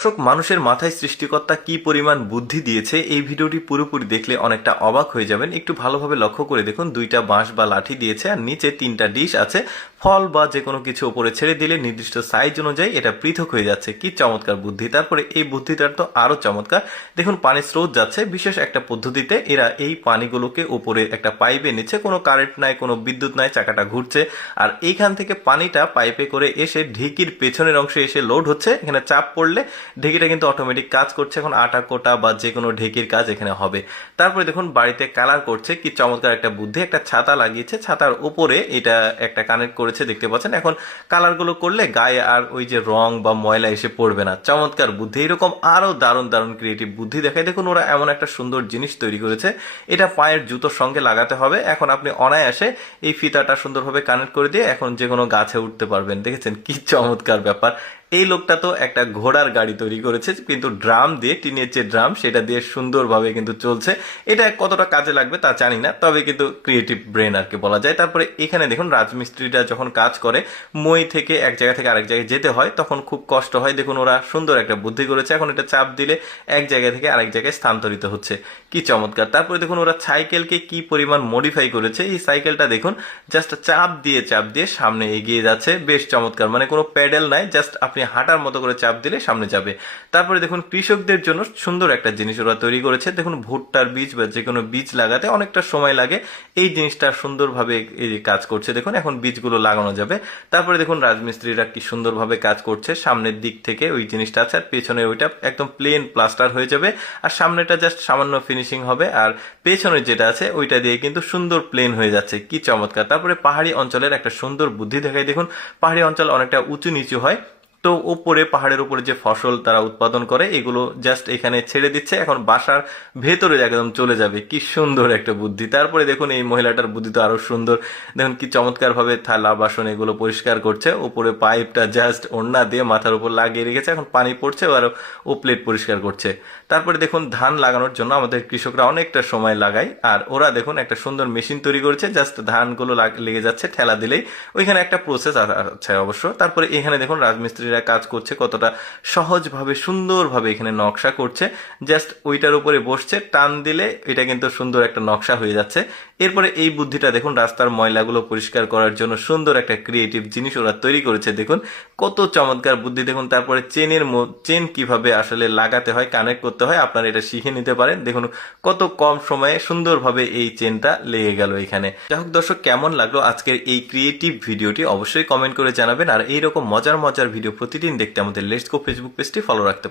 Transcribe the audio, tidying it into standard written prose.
দর্শক, মানুষের মাথায় সৃষ্টিকর্তা কি পরিমাণ বুদ্ধি দিয়েছে এই ভিডিওটি পুরোপুরি দেখলে অনেকটা অবাক হয়ে যাবেন। একটু ভালোভাবে লক্ষ্য করে দেখুন, দুইটা বাঁশ বা লাঠি দিয়েছে আর নিচে তিনটা ডিশ আছে। ফল বা যে কোনো কিছু উপরে ছেড়ে দিলে নির্দিষ্ট সাইজ অনুযায়ী এটা পৃথক হয়ে যাচ্ছে। কি চমৎকার বুদ্ধি! তারপরে এই বুদ্ধিটার তো আরো চমৎকার, দেখুন পানির স্রোত যাচ্ছে বিশেষ একটা পদ্ধতিতে। এরা এই পানিগুলোকে উপরে একটা পাইপে নিচ্ছে, কোনো কারেন্ট নাই, কোনো বিদ্যুৎ নাই, চাকাটা ঘুরছে আর এইখান থেকে পানিটা পাইপে করে এসে ঢিকির পেছনের অংশে এসে লোড হচ্ছে। এখানে চাপ পড়লে ঢেকিটা কিন্তু অটোমেটিক কাজ করছে। এখন আটা কোটা বা যে কোনো ঢেকির কাজ এখানে হবে। তারপরে দেখুন বাড়িতে কালার করছে, কি চমৎকার একটা বুদ্ধি! একটা ছাতা লাগিয়েছে, ছাতার উপরে এটা একটা কানেক্ট করেছে, দেখতে পাচ্ছেন। এখন কালার গুলো করলে গায়ে আর ওই যে রং বা ময়লা এসে পড়বে না। চমৎকার বুদ্ধি! এরকম আরো দারুণ দারুণ ক্রিয়েটিভ বুদ্ধি দেখায়। দেখুন ওরা এমন একটা সুন্দর জিনিস তৈরি করেছে, এটা পায়ের জুতোর সঙ্গে লাগাতে হবে। এখন আপনি অনায়াসে এই ফিতাটা সুন্দরভাবে কানেক্ট করে দিয়ে এখন যে কোনো গাছে উঠতে পারবেন। দেখেছেন কি চমৎকার ব্যাপার! এই লোকটা তো একটা ঘোড়ার গাড়ি তৈরি করেছে, কিন্তু ড্রাম দিয়ে, টিনের যে ড্রাম সেটা দিয়ে সুন্দরভাবে কিন্তু চলছে। এটা কতটা কাজে লাগবে তা জানি না, তবে কিন্তু ক্রিয়েটিভ ব্রেন আর কি বলা যায়। তারপরে এখানে দেখুন রাজমিস্ত্রিরা যখন কাজ করে, মই থেকে এক জায়গা থেকে আরেক জায়গায় যেতে হয়, তখন খুব কষ্ট হয়। দেখুন ওরা সুন্দর একটা বুদ্ধি করেছে, এখন এটা চাপ দিলে এক জায়গা থেকে আরেক জায়গায় স্থানান্তরিত হচ্ছে। কি চমৎকার! তারপরে দেখুন ওরা সাইকেলকে কি পরিমাণ মডিফাই করেছে। এই সাইকেলটা দেখুন জাস্ট চাপ দিয়ে সামনে এগিয়ে যাচ্ছে। বেশ চমৎকার, মানে কোনো প্যাডেল নাই, জাস্ট আপনি হাঁটার মতো করে চাপ দিলে সামনে যাবে। তারপরে দেখুন কৃষকদের জন্য সুন্দর একটা জিনিস ওরা তৈরি করেছে। দেখুন ভুট্টার বীজ বা যে কোনো বীজ লাগাতে অনেকটা সময় লাগে, এই জিনিসটা সুন্দরভাবে কাজ করছে। দেখুন এখন বীজগুলো লাগানো যাবে। তারপরে দেখুন রাজমিস্ত্রিরা কি সুন্দরভাবে কাজ করছে। সামনের দিক থেকে ওই জিনিসটা আছে আর পেছনের ওইটা একদম প্লেন প্লাস্টার হয়ে যাবে, আর সামনেটা জাস্ট সামান্য ফিনিশিং হবে, আর পেছনের যেটা আছে ওইটা দিয়ে কিন্তু সুন্দর প্লেন হয়ে যাচ্ছে। কি চমৎকার! তারপরে পাহাড়ি অঞ্চলের একটা সুন্দর বুদ্ধি দেখায়। দেখুন পাহাড়ি অঞ্চল অনেকটা উঁচু নিচু হয়, তো উপরে পাহাড়ের উপরে যে ফসল তারা উৎপাদন করে এগুলো জাস্ট এখানে ছেড়ে দিচ্ছে, এখন বাসার ভেতরে একদম চলে যাবে। কি সুন্দর একটা বুদ্ধি! তারপরে দেখুন এই মহিলাটার বুদ্ধি তো আরো সুন্দর। দেখুন কি চমৎকার ভাবে থালা বাসন এগুলো পরিষ্কার করছে। উপরে পাইপটা জাস্ট ওড়না দিয়ে মাথার উপর লাগিয়ে রেখেছে, এখন পানি পড়ছে আর ও প্লেট পরিষ্কার করছে। তারপরে দেখুন ধান লাগানোর জন্য আমাদের কৃষকরা অনেকটা সময় লাগায়, আর ওরা দেখুন একটা সুন্দর মেশিন তৈরি করেছে, জাস্ট ধানগুলো লেগে যাচ্ছে ঠেলা দিলেই। ওইখানে একটা প্রসেস আছে অবশ্য। তারপরে এখানে দেখুন রাজমিস্ত্রিরা কাজ করছে, কতটা সহজভাবে সুন্দরভাবে এখানে নকশা করছে। জাস্ট ওইটার উপরে বসছে, টান দিলে এটা কিন্তু সুন্দর একটা নকশা হয়ে যাচ্ছে। এরপরে এই বুদ্ধিটা দেখুন রাস্তার ময়লাগুলো পরিষ্কার করার জন্য সুন্দর একটা ক্রিয়েটিভ জিনিস ওরা তৈরি করেছে। দেখুন কত চমৎকার বুদ্ধি! দেখুন তারপরে চেন কিভাবে আসলে লাগাতে হয়, কানেক্ট করতে হয়, আপনারা এটা শিখে নিতে পারেন। দেখুন কত কম সময়ে সুন্দরভাবে এই চেনটা লেগে গেল এখানে। যাই হোক দর্শক, কেমন লাগলো আজকের এই ক্রিয়েটিভ ভিডিওটি অবশ্যই কমেন্ট করে জানাবেন। আর এইরকম মজার মজার ভিডিও প্রতিদিন দেখতে আমাদের লেটস গো ফেসবুক পেজটি ফলো রাখতে